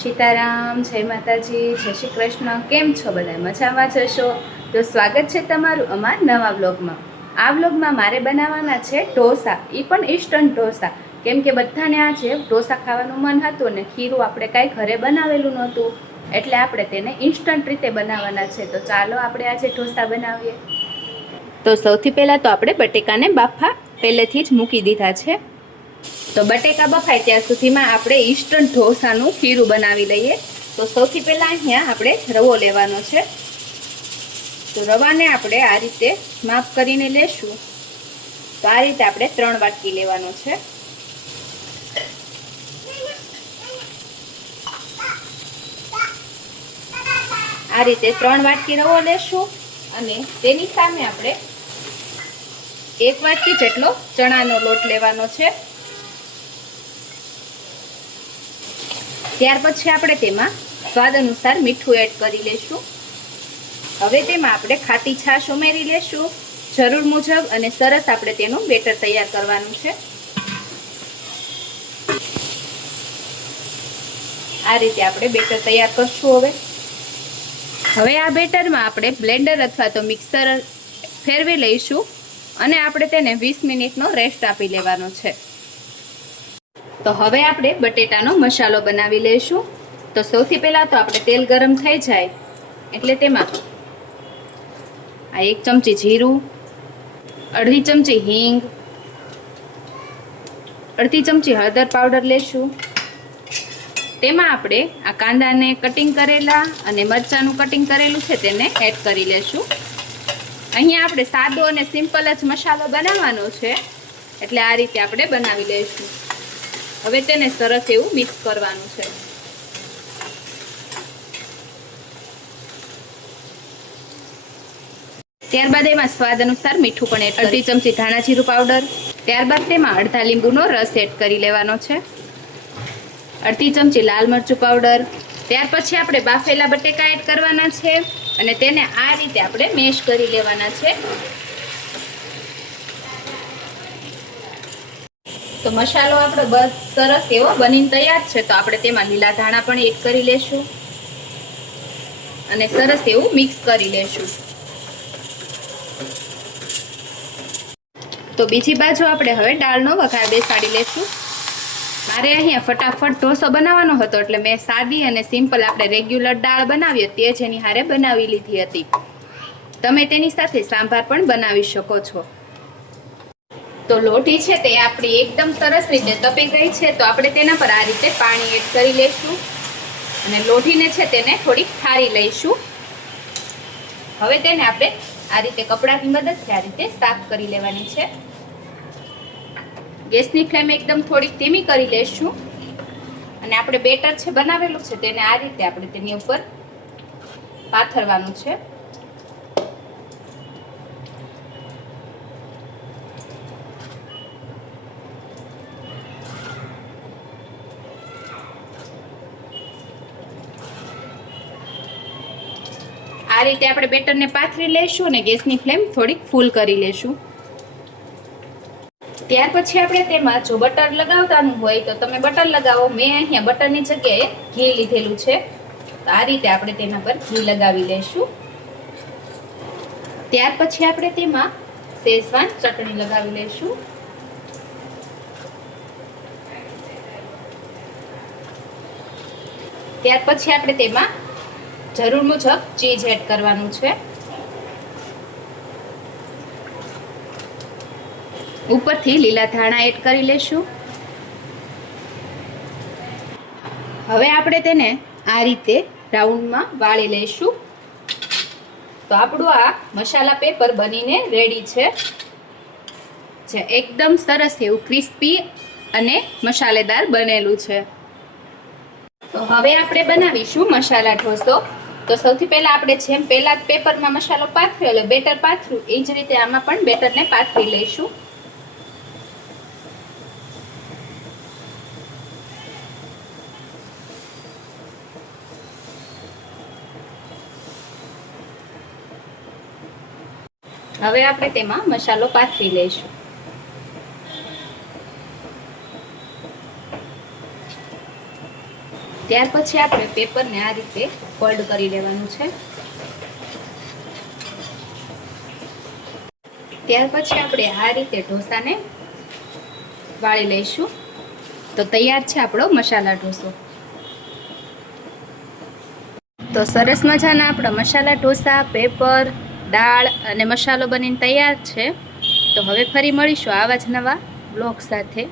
સીતારામ, જય માતાજી, જય શ્રી કૃષ્ણ. કેમ છો બધા? મજામાં જશો? તો સ્વાગત છે તમારું અમારા નવા વ્લોગમાં. આ વ્લોગમાં મારે બનાવવાના છે ઢોસા, એ પણ ઇન્સ્ટન્ટ ઢોસા. કેમ કે બધાને આજે ઢોસા ખાવાનું મન હતું ને ખીરું આપણે કાંઈ ઘરે બનાવેલું નહોતું, એટલે આપણે તેને ઇન્સ્ટન્ટ રીતે બનાવવાના છે. તો ચાલો આપણે આજે ઢોસા બનાવીએ. તો સૌથી પહેલાં તો આપણે બટેકાને બાફા પહેલેથી જ મૂકી દીધા છે. તો બટેકા બફાય ત્યાં સુધીમાં આપણે ઇન્સ્ટન્ટ ઢોસાનું ખીરું બનાવી લઈએ. તો સૌથી પહેલાં અહીંયા આપણે રવો લેવાનો છે. તો રવાને આપણે આ રીતે માપ કરીને લેશું. તો આ રીતે આપણે 3 વાટકી લેવાનો છે. આ રીતે 3 વાટકી રવો લેશું અને તેની સામે આપણે 1 વાટકી જેટલો ચણાનો લોટ લેવાનો છે. ત્યાર પછી આપણે તેમાં સ્વાદ અનુસાર મીઠું એડ કરી લેશું. હવે તેમાં આપણે ખાટી છાશ ઉમેરી લેશું જરૂર મુજબ અને સરસ આપણે તેનું બેટર તૈયાર કરવાનું છે. આ રીતે આપણે બેટર તૈયાર કરશું. હવે આ બેટરમાં આપણે બ્લેન્ડર અથવા તો મિક્સર ફેરવી લઈશું અને આપણે તેને 20 મિનિટનો રેસ્ટ આપી લેવાનો છે. તો હવે આપણે બટેટાનો મસાલો બનાવી લઈશું. તો સૌથી પહેલાં તો આપણે તેલ ગરમ થઈ જાય એટલે તેમાં આ 1 ચમચી જીરું, અડધી ચમચી હિંગ, અડધી ચમચી હળદર પાવડર લેશું. તેમાં આપણે આ કાંદાને કટિંગ કરેલા અને મરચાંનું કટિંગ કરેલું છે તેને એડ કરી લેશું. અહીંયા આપણે સાદો અને સિમ્પલ જ મસાલો બનાવવાનો છે એટલે આ રીતે આપણે બનાવી લઈશું. હવે તેને સરસ એવું મિક્સ કરવાનું છે. ત્યારબાદ એમાં સ્વાદ અનુસાર મીઠું પણ એડ, અડધી ચમચી ધાણા જીરું પાવડર. ત્યારબાદ તેમાં અડધા લીંબુનો રસ એડ કરી લેવાનો છે. અડધી ચમચી લાલ મરચું પાવડર. ત્યાર પછી આપણે બાફેલા બટેકા એડ કરવાના છે અને તેને આ રીતે આપણે મેશ કરી લેવાના છે. તો મસાલો આપણો બસ સરસ એવો બનીને તૈયાર છે. તો આપણે તેમાં લીલા ધાણા પણ એડ કરી લેશું અને સરસ એવું મિક્સ કરી લેશું. તો બીજી બાજુ આપણે હવે દાળનો વઘાર બેસાડી લેશું. મારે અહીંયા ફટાફટ ઢોસો બનાવવાનો હતો એટલે મેં સાદી અને સિમ્પલ આપણે રેગ્યુલર દાળ બનાવીએ તે જ એની હારે બનાવી લીધી હતી. તમે તેની સાથે સાંભાર પણ બનાવી શકો છો. તો લોટી છે તે આપણી એકદમ સરસ રીતે તપી ગઈ છે. તો આપણે તેના પર આ રીતે પાણી એડ કરી લઈશું અને લોટીને છે તેને થોડીક ઠારી લઈશું. હવે તેને આપણે આ રીતે કપડાની મદદથી આ રીતે સાફ કરી લેવાની છે. ગેસની ફ્લેમ એકદમ થોડીક ધીમી કરી લઈશું અને આપણે બેટર છે બનાવેલું છે તેને આ રીતે આપણે તેની ઉપર પાથરવાનું છે. આ રીતે આપણે બેટરને પાથરી લઈશું અને ગેસની ફ્લેમ થોડીક ફૂલ કરી લઈશું. ત્યાર પછી આપણે તેમાં જો બટર લગાવવાનું હોય તો તમે બટર લગાવો. મેં અહીંયા બટરની જગ્યાએ ઘી લીધેલું છે. તો આ રીતે આપણે તેના પર ઘી લગાવી લઈશું. ત્યાર પછી આપણે તેમાં શેઝવાન ચટણી લગાવી લઈશું. ત્યાર પછી આપણે તેમાં જરૂર મુજબ ચીઝ એડ કરવાનું છે. ઉપરથી લીલા ધાણા એડ કરી લેશું. હવે આપણે તેને આ રીતે રાઉન્ડમાં વાળી લઈશું. તો આપણું આ મસાલા પેપર બનીને રેડી છે. જે એકદમ સરસ એવું ક્રિસ્પી અને મસાલેદાર બનેલું છે. તો હવે આપણે બનાવીશું મસાલા ઢોસો. તો સૌથી પહેલા આપણે જેમ પહેલા જ પેપરમાં મસાલો પાથર્યો એટલે બેટર પાથર્યું એ જ રીતે આમાં પણ બેટરને પાથરી લઈશું. હવે આપણે તેમાં મસાલો પાથરી લઈશું. ત્યાર પછી આપણે પેપરને આ રીતે ફોલ્ડ કરી લેવાનું છે. ત્યાર પછી આપણે આ રીતે ઢોસાને વાળી લઈશું. તો તૈયાર છે આપણો મસાલા ઢોસો. તો સરસ મજાના આપણા મસાલા ઢોસા, પેપર, દાળ અને મસાલો બનીને તૈયાર છે. તો હવે ફરી મળીશું આવા જ નવા બ્લોગ સાથે.